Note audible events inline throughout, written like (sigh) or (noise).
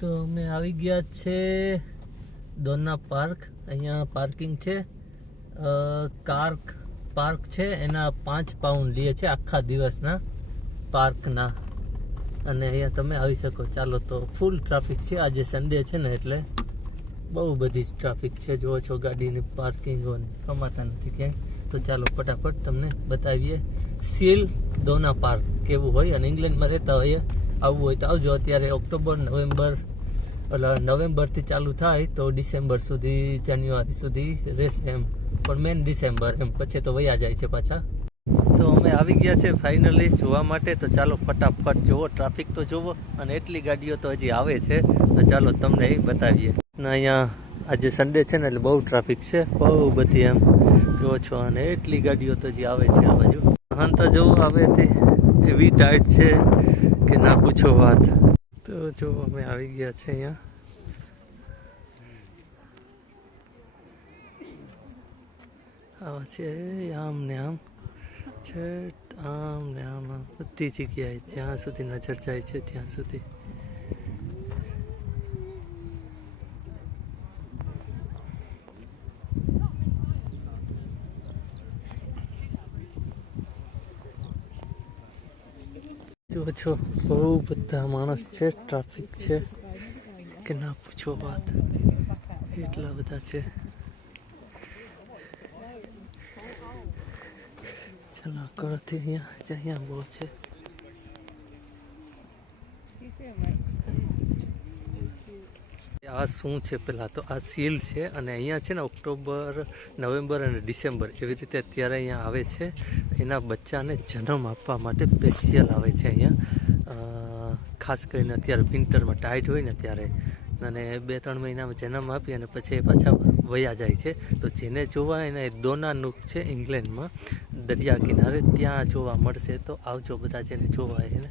તો અમે આવી ગયા છે દોના પાર્ક. અહીંયા પાર્કિંગ છે. કાર્ક પાર્ક છે. એના પાંચ પાઉન્ડ લે છે આખા દિવસના પાર્કના. અને અહીંયા તમે આવી શકો. ચાલો તો ફૂલ ટ્રાફિક છે. આજે સન્ડે છે ને એટલે બહુ બધી ટ્રાફિક છે. જુઓ છો ગાડીની પાર્કિંગ કમાતા નથી ક્યાંય. તો ચાલો ફટાફટ તમને બતાવીએ. સીલ દોના પાર્ક કેવું હોય અને ઇંગ્લેન્ડમાં રહેતા હોઈએ આવવું હોય તો આવજો. અત્યારે ઓક્ટોબર, નવેમ્બર એટલે નવેમ્બરથી ચાલુ થાય તો ડિસેમ્બર સુધી, જાન્યુઆરી સુધી રહેશે એમ. પણ મેન ડિસેમ્બર એમ. પછી તો વયા જાય છે પાછા. તો અમે આવી ગયા છે ફાઇનલી જોવા માટે. તો ચાલો ફટાફટ જુઓ, ટ્રાફિક તો જુઓ અને એટલી ગાડીઓ તો હજી આવે છે. તો ચાલો તમને એ બતાવીએ. ને અહીંયા આજે સન્ડે છે ને, એટલે બહુ ટ્રાફિક છે. બહુ બધી એમ જુઓ છો અને એટલી ગાડીઓ તો હજી આવે છે આ બાજુ. વાહન તો જુઓ આવે તે. એવી ટાઈટ છે કે ના પૂછો વાત. તો જો અમે આવી ગયા છે અહીંયા. આવા છે, આમ ને આમ. છે આમ ને આમ આમ. બધી જગ્યાએ જ્યાં સુધી નજર જાય છે, ત્યાં સુધી. જુઓ છો બહુ બધા માણસ છે ટ્રાફિક છે. કે ના પૂછો વાત. એટલા બધા છે. ચાલો કરતી અહીંયા અહીંયા બહુ છે. આ શું છે પેલા તો આ સીલ છે અને અહીંયા છે ને ઓક્ટોબર, નવેમ્બર અને ડિસેમ્બર એવી રીતે અત્યારે અહીંયા આવે છે. એના બચ્ચાને જન્મ આપવા માટે સ્પેશિયલ આવે છે અહીંયા. ખાસ કરીને અત્યારે વિન્ટરમાં ટાઈટ હોય ને ત્યારે. અને બે ત્રણ મહિનામાં જન્મ આપી અને પછી પાછા વયા જાય છે. તો જેને જોવા એને દોના નુક છે ઇંગ્લેન્ડમાં, દરિયા કિનારે ત્યાં જોવા મળશે. તો આવજો બધા જેને જોવા એને.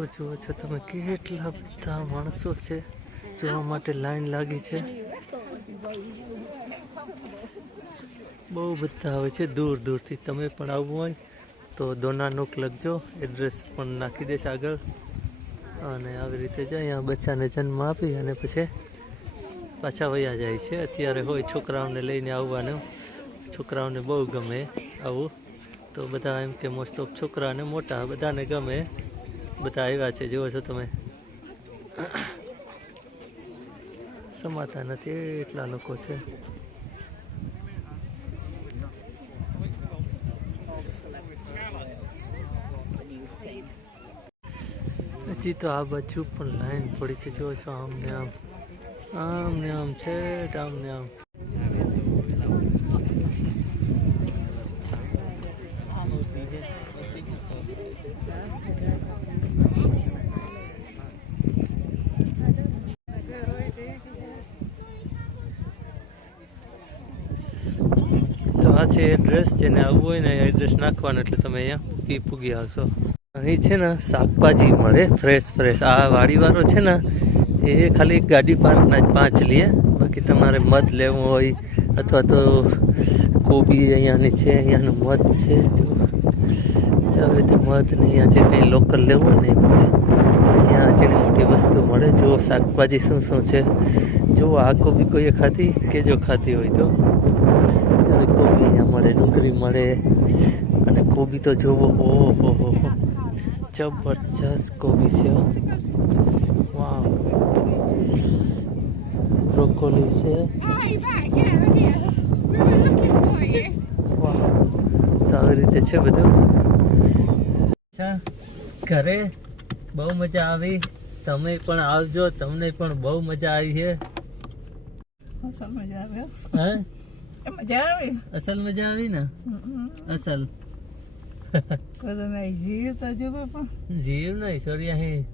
તો જુઓ છો તમે કેટલા બધા માણસો છે. જોવા માટે લાઈન લાગી છે. બહુ બધા આવે છે, દૂર, દૂરથી. તમે પણ આવવું હોય તો દોનાનુક લખજો. એડ્રેસ પણ નાખી દેશે આગળ. અને આવી રીતે જાય અહીંયા બચ્ચાને જન્મ આપી અને પછી પાછા વયા જાય છે. અત્યારે હોય છોકરાઓને લઈને આવવાનું. છોકરાઓને બહુ ગમે આવું. તો બધા એમ કે મોસ્ટ ઓફ છોકરાને મોટા બધાને ગમે. બધા આવ્યા છે. જુઓ છો તમે. સમાતા નથી. એટલા લોકો છે. હજી તો આ બાજુ પણ લાઈન પડી છે. જુઓ છો આમ ને આમ. આમ ને આમ છે આમ ને આમ. Thank આ છે એડ્રેસ જેને આવવું હોય ને એડ્રેસ નાખવાનું એટલે તમે અહીંયા એ પૂગી આવશો. અહીં છે ને શાકભાજી મળે ફ્રેશ ફ્રેશ આ વાડીવાળો છે ને, એ ખાલી ગાડી પાર્કના જ પાંચ લે. બાકી તમારે મધ લેવું હોય અથવા તો કોબી અહીંયાની છે, અહીંયાનું મધ છે. જો આવી રીતે મધ ને અહીંયા જે કંઈ લોકલ લેવું ને એ મળે. અહીંયા જેની મોટી વસ્તુ મળે. જો શાકભાજી શું શું છે, જો આ કોબી કોઈએ ખાધી કે જો ખાધી હોય તો. મળે ડુંગળી મળે અને કોબી તો જોવો ઓહો હો જબરજસ્ત કોબી છે વાહ બ્રોકોલી છે. તો આવી રીતે છે બધું. ઘરે બહુ મજા આવી. તમે પણ આવજો તમને પણ બહુ મજા આવી છે મજા આવ્યો હો. એ મજા આવી? અસલ મજા આવી ને? અસલ. કોઈ જીવ તો જોવે પણ. જીવ નહીં સોરી અહીં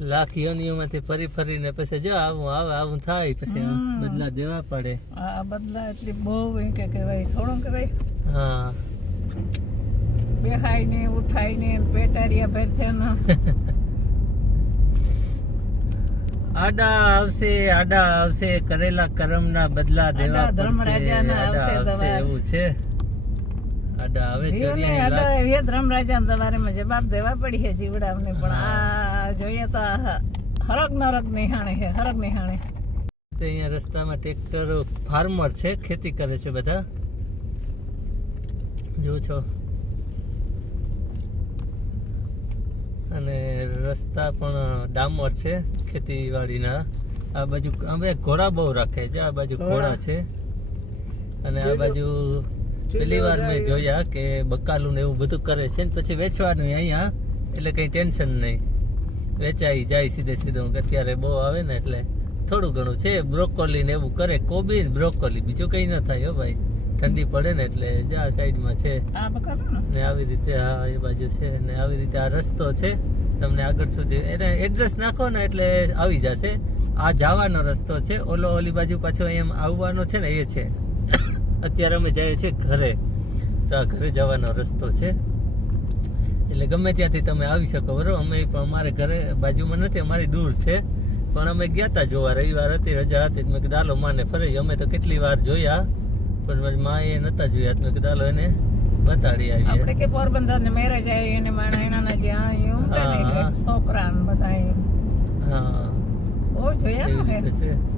લાખ યોનીઓમાંથી ફરી ફરીને પછી જો આવું આવે આવું થાય પછી બદલા દેવા પડે. આ બદલા એટલી બહુ એમ કે કહેવાય થોડું કહેવાય. હા. બેહાય ને ઉઠાય ને પેટારિયા ભર થયા (laughs) આડા આવશે આડા આવશે કરેલા કર્મના બદલા દેવા આવશે એવું છે? આડા આવે જીવને ચોરિયાની લાખ અઢાર એ ધર્મરાજા જવાબ દેવા પડી છે જીવડાવને પણ આ જોઈએ તો હરક નરક નિહાણે છે હરક નિહાણે. તો અહીંયા રસ્તામાં ટ્રેક્ટર ફાર્મર છે ખેતી કરે છે બધા. જો છો. અને રસ્તા પણ ડામર છે ખેતીવાડીના. આ બાજુ અમે ઘોડા બહુ રાખે છે આ બાજુ ઘોડા. છે. અને આ બાજુ પેલી વાર મેં જોયા કે બકાલું ને એવું બધું કરે છે ને પછી વેચવાનું અહીંયા એટલે કઈ ટેન્શન નહીં. વેચાઈ જાય સીધે સીધું. અત્યારે બહુ આવે ને એટલે થોડું ઘણું છે. બ્રોકોલી ને એવું કરે કોબી બ્રોકોલી બીજું કઈ ન થાય હો ભાઈ. ઠંડી પડે ને એટલે જા સાઈડમાં છે. ને. આવી રીતે હા એ બાજુ છે ને આવી રીતે આ રસ્તો છે. તમને આગળ સુધી એને એડ્રેસ નાખો ને એટલે આવી જશે. આ જવાનો રસ્તો છે. ઓલો ઓલી બાજુ પાછો એમ આવવાનો છે ને એ છે. અત્યારે અમે જઈએ છીએ ઘરે. તો આ ઘરે જવાનો રસ્તો છે. એટલે ગમે ત્યાંથી તમે આવી શકો બરોબર? અમે પણ અમારે ઘરે બાજુમાં નથી અમારી દૂર છે. પણ અમે ગયા તા જોવા. રવિવાર હતી રજા હતી. મેં કીધું હાલો માને ફરી. અમે તો કેટલી વાર જોયા. પણ મારી એ નતા જોયા. તો મેં કીધું હાલો એને બતાડી આવી આપણે કે પોરબંદર ને મેરેજ આવી એને માણા એના જ્યાં એવું. છોકરા ને બધા હા. બહુ જોયા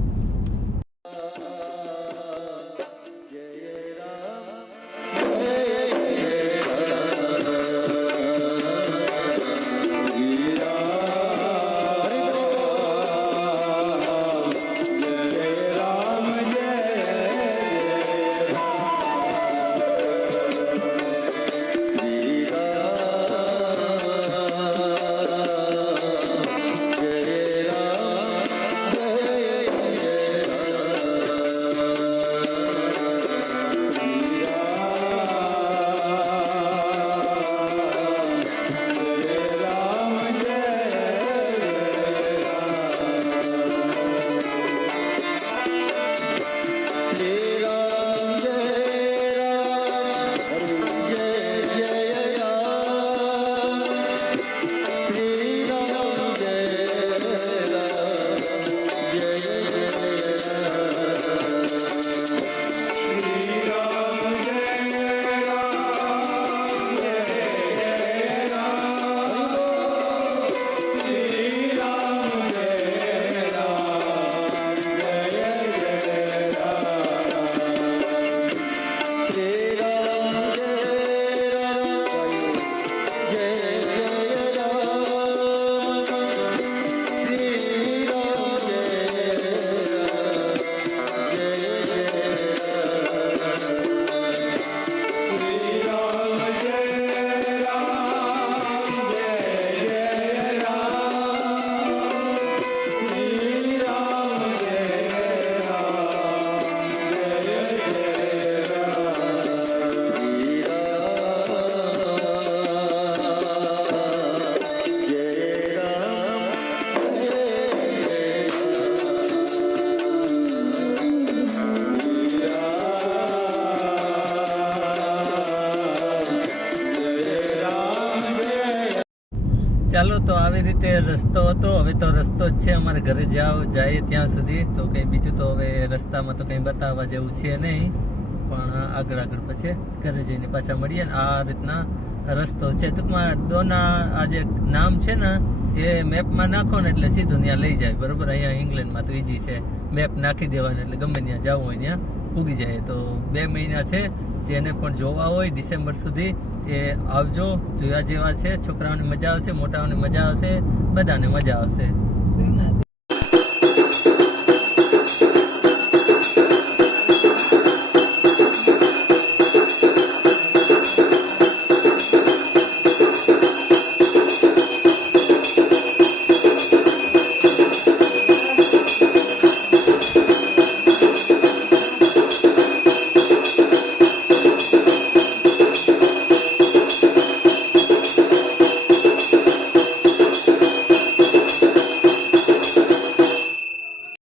ચાલો તો આવી રીતે રસ્તો હતો. હવે તો રસ્તો જ છે. અમારે ઘરે જાઓ જઈએ ત્યાં સુધી. તો કંઈ બીજું તો હવે રસ્તામાં તો કંઈ બતાવવા જેવું છે નહીં. પણ આગળ આગળ પછી ઘરે જઈને પાછા મળીએ. આ રીતના રસ્તો છે. ટૂંકમાં દોના આ જે નામ છે ને, એ મેપમાં નાખો ને એટલે સીધું ત્યાં લઈ જાય. બરોબર? અહીંયા ઇંગ્લેન્ડમાં તો ઈજી છે. મેપ નાખી દેવાનું એટલે ગમે ત્યાં જવું હોય ત્યાં પૂગી જાય. તો બે મહિના છે. જેને પણ જોવા હોય ડિસેમ્બર સુધી એ આવજો. જોયા જેવા છે. છોકરાઓને મજા આવશે, મોટાઓને મજા આવશે, બધાને મજા આવશે.